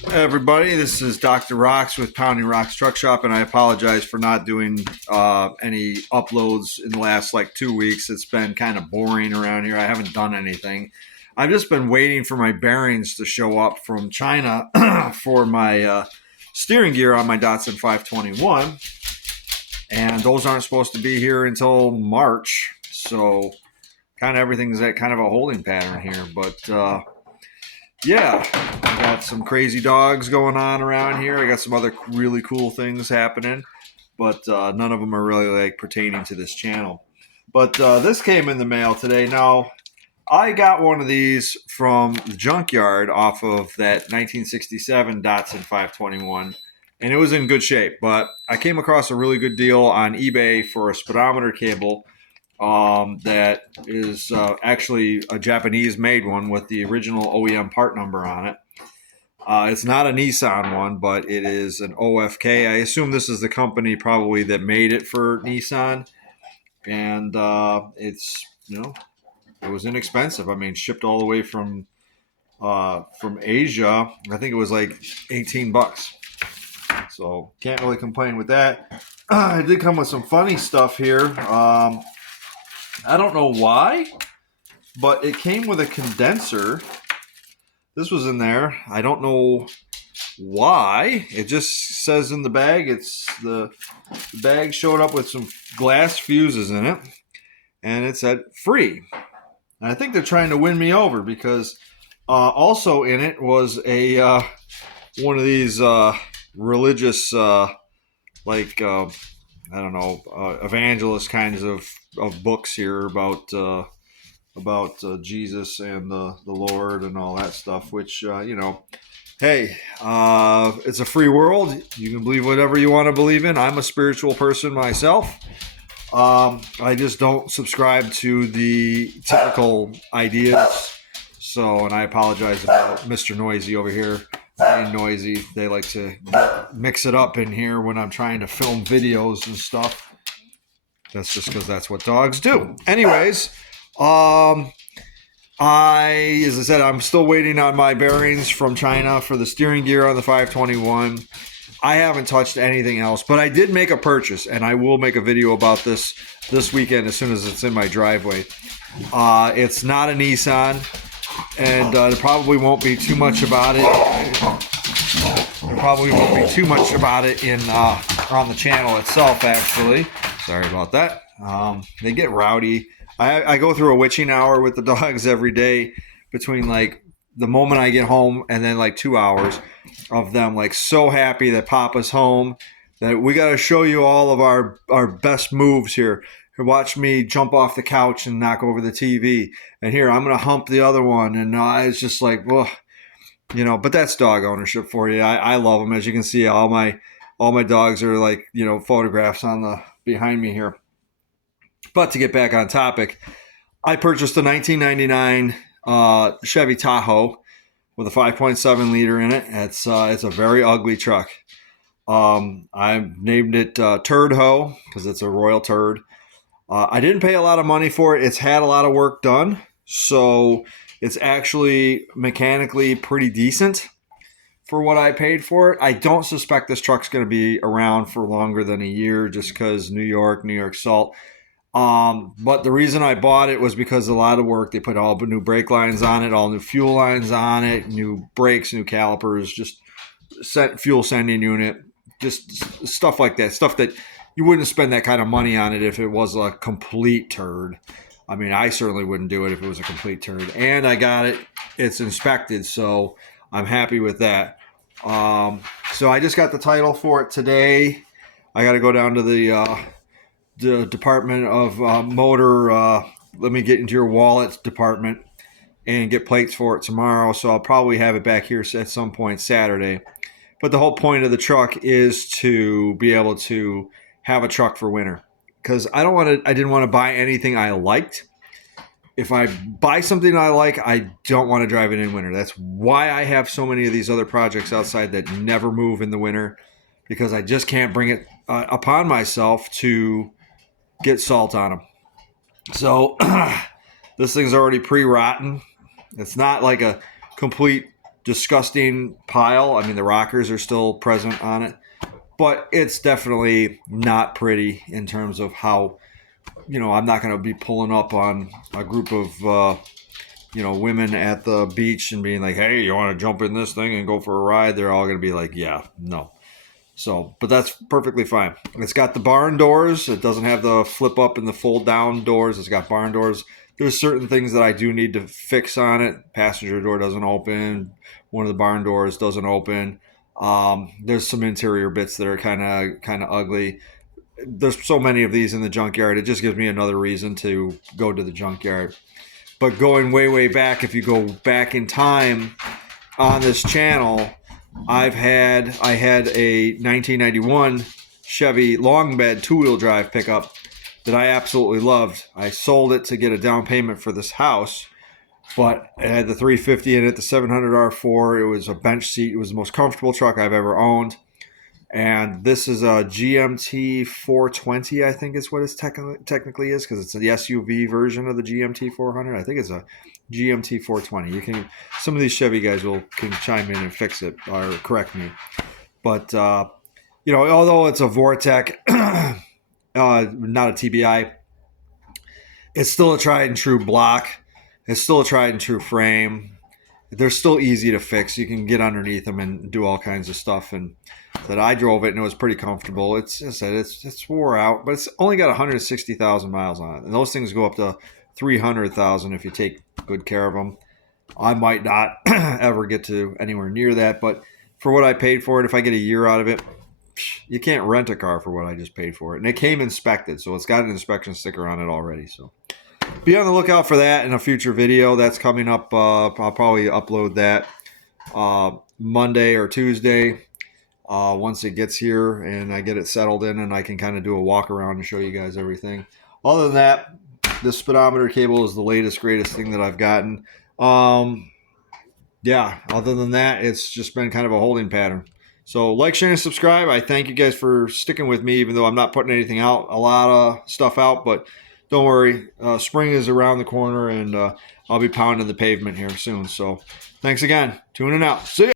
Hey everybody, this is Dr. Rocks with Pounding Rocks Truck Shop, and I apologize for not doing any uploads in the last 2 weeks. It's been kind of boring around here. I haven't done anything. I've just been waiting for my bearings to show up from China for my steering gear on my Datsun 521, and those aren't supposed to be here until March. So kind of everything's at kind of a holding pattern here, but yeah, I got some crazy dogs going on around here. I got some other really cool things happening, but none of them are really pertaining to this channel. But this came in the mail today. Now, I got one of these from the junkyard off of that 1967 Datsun 521, and it was in good shape. But I came across a really good deal on eBay for a speedometer cable that is actually a Japanese made one with the original OEM part number on it. It's not a Nissan one, but it is an OFK. I assume this is the company probably that made it for Nissan. And it's, it was inexpensive. I mean, shipped all the way from Asia. I think it was like $18. So can't really complain with that. It did come with some funny stuff here. I don't know why, but it came with a condenser. This was in there. I don't know why. It just says in the bag, the bag showed up with some glass fuses in it, and it said free. And I think they're trying to win me over because also in it was a one of these religious I don't know, evangelist kinds of books here about Jesus and the Lord and all that stuff. Which hey, it's a free world. You can believe whatever you want to believe in. I'm a spiritual person myself. I just don't subscribe to the typical ideas. So, and I apologize about Mr. Noisy over here. And noisy. They like to mix it up in here when I'm trying to film videos and stuff. That's just because that's what dogs do. Anyways, as I said, I'm still waiting on my bearings from China for the steering gear on the 521. I haven't touched anything else, but I did make a purchase, and I will make a video about this weekend as soon as it's in my driveway. It's not a Nissan. And there probably won't be too much about it. There probably won't be too much about it on the channel itself, actually. Sorry about that. They get rowdy. I go through a witching hour with the dogs every day between the moment I get home and then 2 hours of them so happy that Papa's home, that we got to show you all of our best moves here. Watch me jump off the couch and knock over the TV. And here, I'm going to hump the other one. And it's just but that's dog ownership for you. I love them. As you can see, all my dogs are photographs on the behind me here. But to get back on topic, I purchased a 1999 Chevy Tahoe with a 5.7 liter in it. It's a very ugly truck. I named it Turd Ho because it's a royal turd. I didn't pay a lot of money for it. It's had a lot of work done, so it's actually mechanically pretty decent for what I paid for it. I don't suspect this truck's going to be around for longer than a year just because New York salt. But the reason I bought it was because a lot of work. They put all new brake lines on it, all new fuel lines on it, new brakes, new calipers, just fuel sending unit, just stuff like that. Stuff that you wouldn't spend that kind of money on it if it was a complete turd. I mean, I certainly wouldn't do it if it was a complete turd. And I got it. It's inspected, so I'm happy with that. So I just got the title for it today. I got to go down to the Department of Motor, let me get into your wallet department and get plates for it tomorrow. So I'll probably have it back here at some point Saturday. But the whole point of the truck is to be able to have a truck for winter, because I didn't want to buy anything I liked. If I buy something I like, I don't want to drive it in winter. That's why I have so many of these other projects outside that never move in the winter, because I just can't bring it upon myself to get salt on them. So this thing's already pre-rotten. It's not like a complete disgusting pile. I mean, the rockers are still present on it, but it's definitely not pretty in terms of how, I'm not going to be pulling up on a group of, women at the beach and being like, hey, you want to jump in this thing and go for a ride? They're all going to be like, yeah, no. So, but that's perfectly fine. It's got the barn doors. It doesn't have the flip up and the fold down doors. It's got barn doors. There's certain things that I do need to fix on it. Passenger door doesn't open. One of the barn doors doesn't open. There's some interior bits that are kind of ugly. There's so many of these in the junkyard. It just gives me another reason to go to the junkyard. But going way back, if you go back in time on this channel, I had a 1991 Chevy long bed 2-wheel drive pickup that I absolutely loved. I sold it to get a down payment for this house, but it had the 350 in it, the 700 R4. It was a bench seat. It was the most comfortable truck I've ever owned. And this is a GMT 420, I think is what it technically is, because it's the SUV version of the GMT 400. I think it's a GMT 420. Some of these Chevy guys can chime in and fix it or correct me. But although it's a Vortec, not a TBI, it's still a tried and true block. It's still a tried and true frame. They're still easy to fix. You can get underneath them and do all kinds of stuff. And that I drove it and it was pretty comfortable. It's wore out, but it's only got 160,000 miles on it. And those things go up to 300,000 if you take good care of them. I might not ever get to anywhere near that, but for what I paid for it, if I get a year out of it, you can't rent a car for what I just paid for it. And it came inspected, so it's got an inspection sticker on it already. So be on the lookout for that in a future video. That's coming up. I'll probably upload that Monday or Tuesday. Once it gets here and I get it settled in and I can kind of do a walk around and show you guys everything. Other than that, this speedometer cable is the latest, greatest thing that I've gotten. Yeah, other than that, it's just been kind of a holding pattern. So like, share, and subscribe. I thank you guys for sticking with me, even though I'm not putting anything out, a lot of stuff out, but don't worry. Spring is around the corner and I'll be pounding the pavement here soon. So thanks again. Tuning out. See ya.